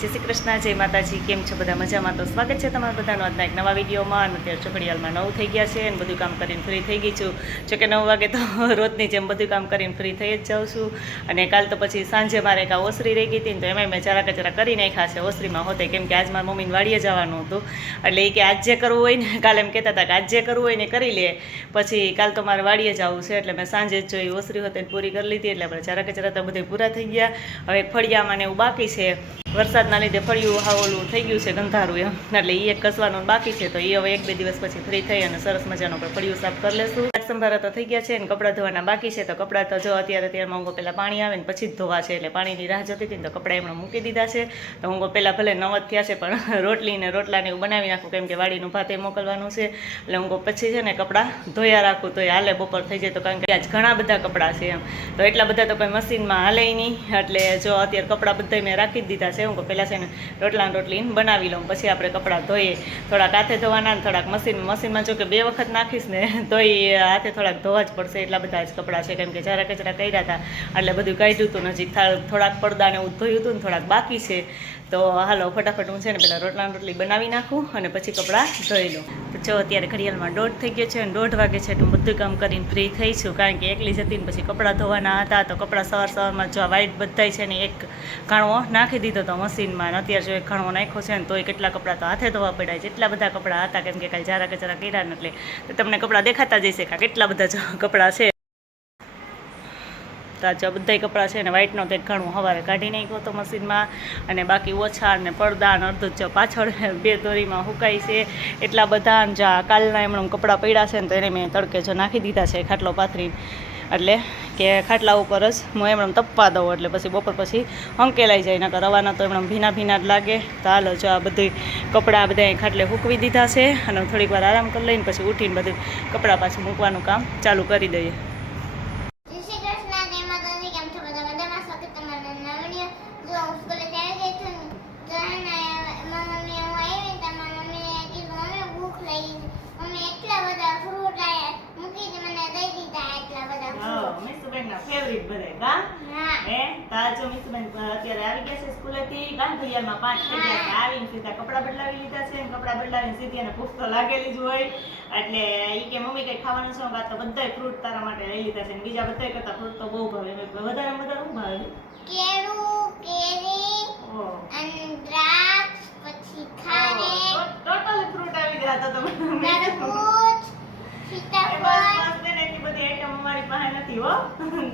જય શ્રી કૃષ્ણ, જય માતાજી. કેમ છો બધા? મજામાં? તો સ્વાગત છે તમારા બધાનું આજના એક નવા વિડીયોમાં. અને અત્યારે ચોકડીયાલમાં 9 થઈ ગયા છે અને બધું કામ કરીને ફ્રી થઈ ગઈ છું. જોકે 9 વાગે તો રોજની જેમ બધું કામ કરીને ફ્રી થઈ જ જાઉં છું. અને કાલ તો પછી સાંજે મારે એક ઓસરી રહી ગઈ હતી ને, તો એમાંય મેં જરા કચરા કરી નાખ્યા છે ઓસરીમાં હોતે, કેમ કે આજ મારા મમ્મીને વાડીએ જવાનું હતું. એટલે એ કે આજ જે કરવું હોય ને, કાલે એમ કહેતા હતા કે આજ જે કરવું હોય ને કરી લે, પછી કાલ તો મારે વાડીએ જવું છે. એટલે મેં સાંજે જ જોઈ ઓસરી હોતે પૂરી કરી લીધી. એટલે આપણે જરા કચરા તો બધે પૂરા થઈ ગયા. હવે ફળિયામાં ને એવું બાકી છે. વરસાદના લીધે ફળિયું ઓલું થઈ ગયું છે ગંધારું એમ, એટલે એ એક કસવાનું બાકી છે. તો એ હવે 1-2 દિવસ પછી ફ્રી થઈ અને સરસ મજાનો ફળિયું સાફ કરી લેશું. સંભારા તો થઈ ગયા છે અને કપડાં ધોવાના બાકી છે. તો કપડાં તો જો અત્યારમાં ઊંઘો પહેલાં પાણી આવે ને પછી જ ધોવા છે, એટલે પાણીની રાહ જોતી હતી ને તો કપડાં એમણે મૂકી દીધા છે. તો ઊંઘો પહેલાં ભલે 9 જ થયા છે, પણ રોટલી ને રોટલાને એવું બનાવી નાખું, કેમ કે વાડીનું ભાત એ મોકલવાનું છે. એટલે ઊંઘો પછી છે ને કપડાં ધોયા રાખું તો એ હાલે, બપોર થઈ જાય તો, કારણ કે આજ ઘણા બધા કપડાં છે એમ, તો એટલા બધા તો કોઈ મશીનમાં હાલે નહીં. એટલે જો અત્યારે કપડાં બધા મેં રાખી જ દીધા છે. હું પહેલાં છે ને રોટલી બનાવી લઉં, પછી આપણે કપડાં ધોઈએ. થોડાક હાથે ધોવાના ને થોડાક મશીનમાં જો કે 2 વખત નાખીશ ને તો એ હાથે થોડાક ધોવા જ પડશે. એટલા બધા જ કપડાં છે, કેમ કે જરા કચરા કર્યા હતા એટલે બધું કાઢ્યું હતું. નજીક થોડાક પડદાને એવું ધોયું હતું ને થોડાક બાકી છે. તો હાલો ફટાફટ હું છે ને પહેલાં રોટલી બનાવી નાખું અને પછી કપડાં ધોઈ લઉં. તો જો અત્યારે ઘડિયાળમાં 1:30 થઈ ગયો છે અને 1:30 વાગે છે તો હું બધું કામ કરીને ફ્રી થઈ છું, કારણ કે એકલી જતી ને પછી કપડાં ધોવાના હતા. તો કપડાં સવારમાં જો વાઈટ બધાય છે ને એક ઘાણવો નાખી દીધો હતો મશીનમાં. અત્યારે જો એક ઘાણવો નાખ્યો છે ને તોય કેટલા કપડાં તો હાથે ધોવા પડ્યા. જેટલા બધા કપડાં હતા, કેમ કે કાંઈ જારા કચરા કર્યા ને એટલે તમને કપડાં દેખાતા જશે કે કેટલા બધા જો કપડાં છે. તો આ બધા કપડાં છે ને વ્હાઈટનો તો એક ઘણું સવારે કાઢી નાખ્યો હતો મશીનમાં, અને બાકી ઓછા ને પડદા ને અડધું જો પાછળ 2 દોરીમાં સુકાય છે. એટલા બધા જા કાલના એમણે કપડાં પડ્યા છે ને તો એને મેં તડકે જો નાખી દીધા છે ખાટલો પાથરીને, એટલે કે ખાટલા ઉપર જ હું એમણે તપવા દઉં, એટલે પછી બપોર પછી હંકેલાઈ જાય. નકર રવાના તો એમણે ભીના જ લાગે. તો હાલો જો આ બધું કપડાં બધા ખાટલે સૂકવી દીધા છે અને થોડીક વાર આરામ કરી લઈને પછી ઉઠીને બધું કપડાં પાછું મૂકવાનું કામ ચાલુ કરી દઈએ. ફેવરિટ બધા તાજો મિસુબેન અત્યારે આવી ગયા છે સ્કૂલેથી. ઘડિયાળમાં 5 થઈ ગયા છે. આવીને સીધા કપડાં બદલાવી લીધા છે. કપડાં બદલાવીને સીધી અને ભૂખ તો લાગેલી જ હોય. એટલે ઈ કે મમ્મી કઈ ખાવાનું છે? વાત તો બધાય ફ્રૂટ તારા માટે લઈ લીધા છે. બીજા બધાય કરતા ફ્રૂટ તો બહુ ભાવે. વધારે શું ભાવે? કેળું, કેરી અને દ્રાક્ષ, પછી ખારેક, ટોટલ ફ્રૂટ આવી ગયા. તો તમે તરબૂચ, સીતાફળ, એટલી બધી આઈટમ અમારી પાસે નથી હો.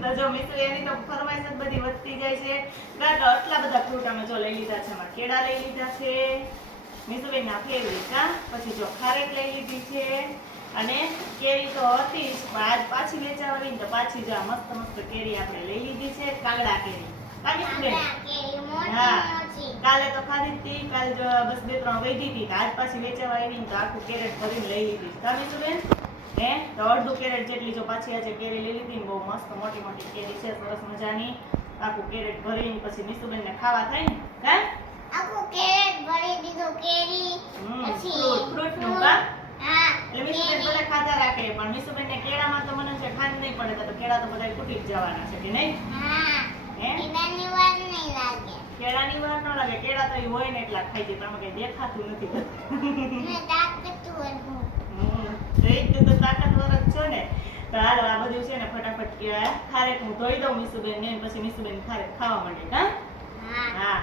તો જો મિસુ એની તો ફરમાઈશ બધી વધતી જાય છે. તો આટલા બધા ફ્રૂટ અમે જો લઈ લીધા છે. એમાં કેળા લઈ લીધા છે મિસુબેનના ફેવરિટ. પછી જો ખારેક લઈ લીધી છે, અને કેરી તો હતી જ, પણ આજ પાછી વેચાવાની ને તો પાછી જો મસ્ત કેરી આપણે લઈ લીધી છે. કાગડા કેરી. હા, કાલે તો ખાધી હતી. કાલે જો બસ 2-3 વધી હતી. આજ પાછી વેચાવા આવી ને તો આખું કેરેટ ભરીને લઈ લીધી. કા મિસુબેન? તો અડધું કેરેટ જેટલી જો પાછી આજે કેરી લઈ લીધી ને, બહુ મસ્ત મોટી કેરી છે, સરસ મજાની. આખું કેરેટ ભરીને પછી મિસુબેન ને ખાવા થાય ને, કા આખું કેરેટ ભરી દીધો કેરી. પછી ફ્રૂટ નું કા એટલે મિસુબેન ભલે ખાધા રાખે, પણ મિસુબેન ને કેળામાં તો મને છે ખાંડ નહીં પડે. તો કેળા તો બધા તૂટી જ જવાના છે કે નહીં? કેળાની વાર નહીં લાગે. કેળાની વાર ન લાગે. કેળા તો હોય ને એટલા ખાઈ જાય, પણ કઈ દેખાતું નથી. તો તાકાતવર જ છો ને. તો હાલો આ બધું છે ને ફટાફટ ખારેક હું ધોઈ દઉં મિસુબેન ને, પછી મિસુબેન ખારેક ખાવા માંડે. હા,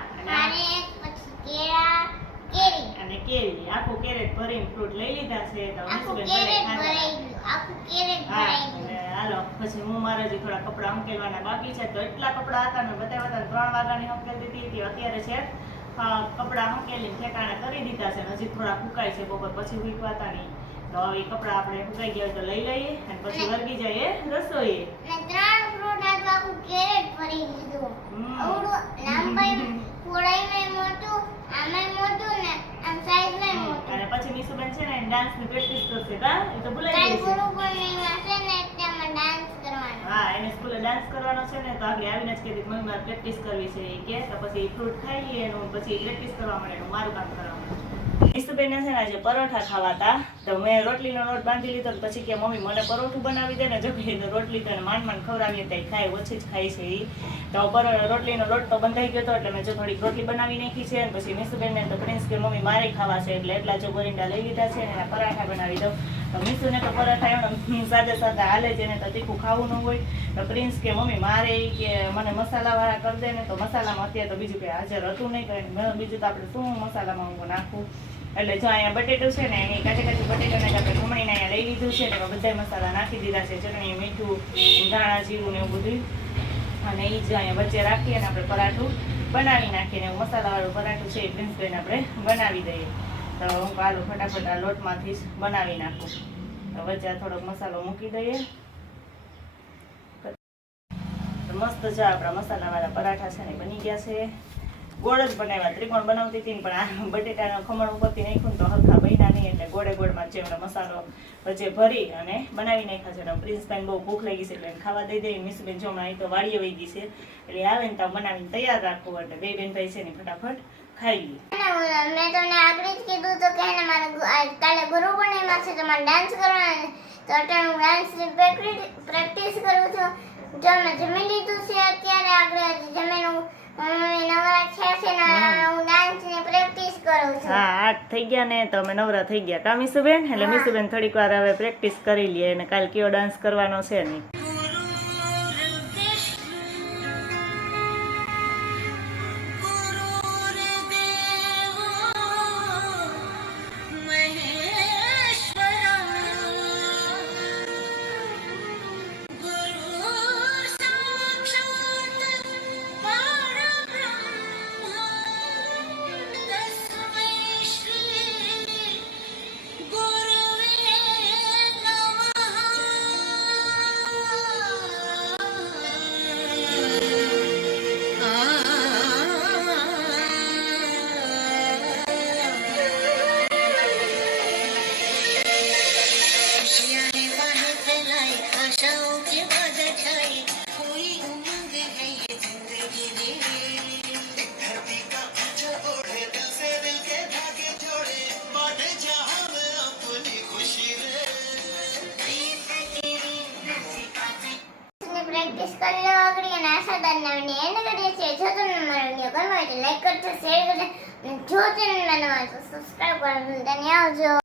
અને કેરી આખું કેરેટ ભરીને ફ્રૂટ લઈ લીધા છે. તો મિસુબેન હાલો પછી હું મારા જે થોડા કપડાં હંકેલવાના બાકી છે. તો એટલા કપડાં હતા ને બતાવ્યા હતા. 3 વાગ્યાની હંકેલ દીધી. અત્યારે છે કપડાં હંકેલીને ઠેકાણે કરી દીધા છે. હજી થોડા ફૂકાય છે, બપોર પછી ફૂકવાતા નહીં. તો હવે કપડાં આપણે ફૂકાઈ ગયા હોય તો લઈ લઈએ અને પછી વર્ગી જઈએ રસોઈ. અને પછી મિસુબેન છે ને ડાન્સ ની પ્રેક્ટિસ કરશે. એ તો ભૂલાઈ ગઈ છે. હા, એને સ્કૂલે ડાન્સ કરવાનો છે ને, તો આગળ આવીને જ કીધી મમ્મી મારે પ્રેક્ટિસ કરવી છે. એ કે તો પછી ફ્રૂટ ખાઈ લઈએ એનું, પછી પ્રેક્ટિસ કરવા માંડે, મારું કામ કરવા માંડે. ઈસુબેનને છે ને આજે પરોઠા ખાવા હતા, તો મેં રોટલીનો લોટ બાંધી લીધો. પછી કે મમ્મી મને પરોઠું બનાવી દે ને, જો કે રોટલી તો માંડ ખવડાવીએ ત્યાં ખાય, ઓછી જ ખાય છે એ. તો રોટલીનો લોટ તો બંધાઈ ગયો હતો, એટલે મેં જો થોડીક રોટલી બનાવી નાખી છે. અને પછી મીસુબેનને તો પ્રિન્સ કે મમ્મી મારે ખાવા છે, એટલે એટલા જો ગોરિંડા લઈ લીધા છે ને એના પરાઠા બનાવી દઉં. તો મીસુને તો પરાઠા એમ સાદા સાદા હાલે છે ને, તો તીખું ખાવું ન હોય. તો પ્રિન્સ કે મમ્મી મારે કે મને મસાલાવાળા કરી દે ને, તો મસાલામાં અત્યારે તો બીજું કંઈ હાજર હતું નહીં, કારણ બીજું તો આપણે શું મસાલામાં હું નાખું. એટલે જો અહીંયા બટેટું છે ને, એની કાચી કાચી બટેટાને આપણે ખમણીને અહીંયા લઈ લીધું છે ને, બધા મસાલા નાખી દીધા છે, ચટણી, મીઠું, ધાણા, જીરું ને એવું બધું. અને એ જ અહીંયા વચ્ચે રાખી અને આપણે પરાઠું બનાવી નાખીને મસાલાવાળું પરાઠું છે એ પ્રિન્સબેન આપણે બનાવી દઈએ. તો હું આલુ ફટાફટ આ લોટમાંથી જ બનાવી નાખું. તો વચ્ચે થોડોક મસાલો મૂકી દઈએ. તો મસ્ત જો આપણા મસાલાવાળા પરાઠા છે ને બની ગયા છે. ગોળ જ બનાવ્યા, ત્રિકોણ બનાવતી હતી પણ આ બટેટાનો ખમણ ઉપરથી નાખ્યું તો હલકા બન્યા નહીં, એટલે ગોળે ગોળમાં જે મસાલો વચ્ચે ભરી અને બનાવી નાખ્યા છે. પ્રિન્સબેન બહુ ભૂખ લાગી છે એટલે ખાવા દઈ દઈ. મીસુબેન જો હમણાં તો વાડીએ વહી ગઈ છે, એટલે આવે ને તો બનાવીને તૈયાર રાખવું, એટલે બે બેન ભાઈ છે ને ફટાફટ ખાઈ લઈએ. મેં તમને આગળ જ કીધું તો કે મારે કાલે ગુરુ પૂર્ણિમા છે, તો મારે ડાન્સ કરવાનો, તો અત્યારે હું ડાન્સની પ્રેક્ટિસ કરું છું. જો મેં જમી લીધું છે અત્યારે, આગળ જમીનું નવરા થયા છે ને હું ડાન્સની પ્રેક્ટિસ કરું છું. હા 8 થઈ ગયા ને, તો અમે નવરા થઈ ગયા કા મીસુબેન? એટલે મીસુબેન થોડીક વાર હવે પ્રેક્ટિસ કરી લઈએ, અને કાલ કયો ડાન્સ કરવાનો છે નહીં. પ્રેક્ટિસ કરી લો આગળ, અને આશાદારના વિડીયો એન્ડ કરીએ છીએ. જો તમને મારો વિડીયો ગમ્યો હોય તો લાઈક કરજો, શેર કરજો, અને જો ચેનલમાં નવા છો સબસ્ક્રાઇબ કરવાનું ભૂલતા નહીં. આવજો.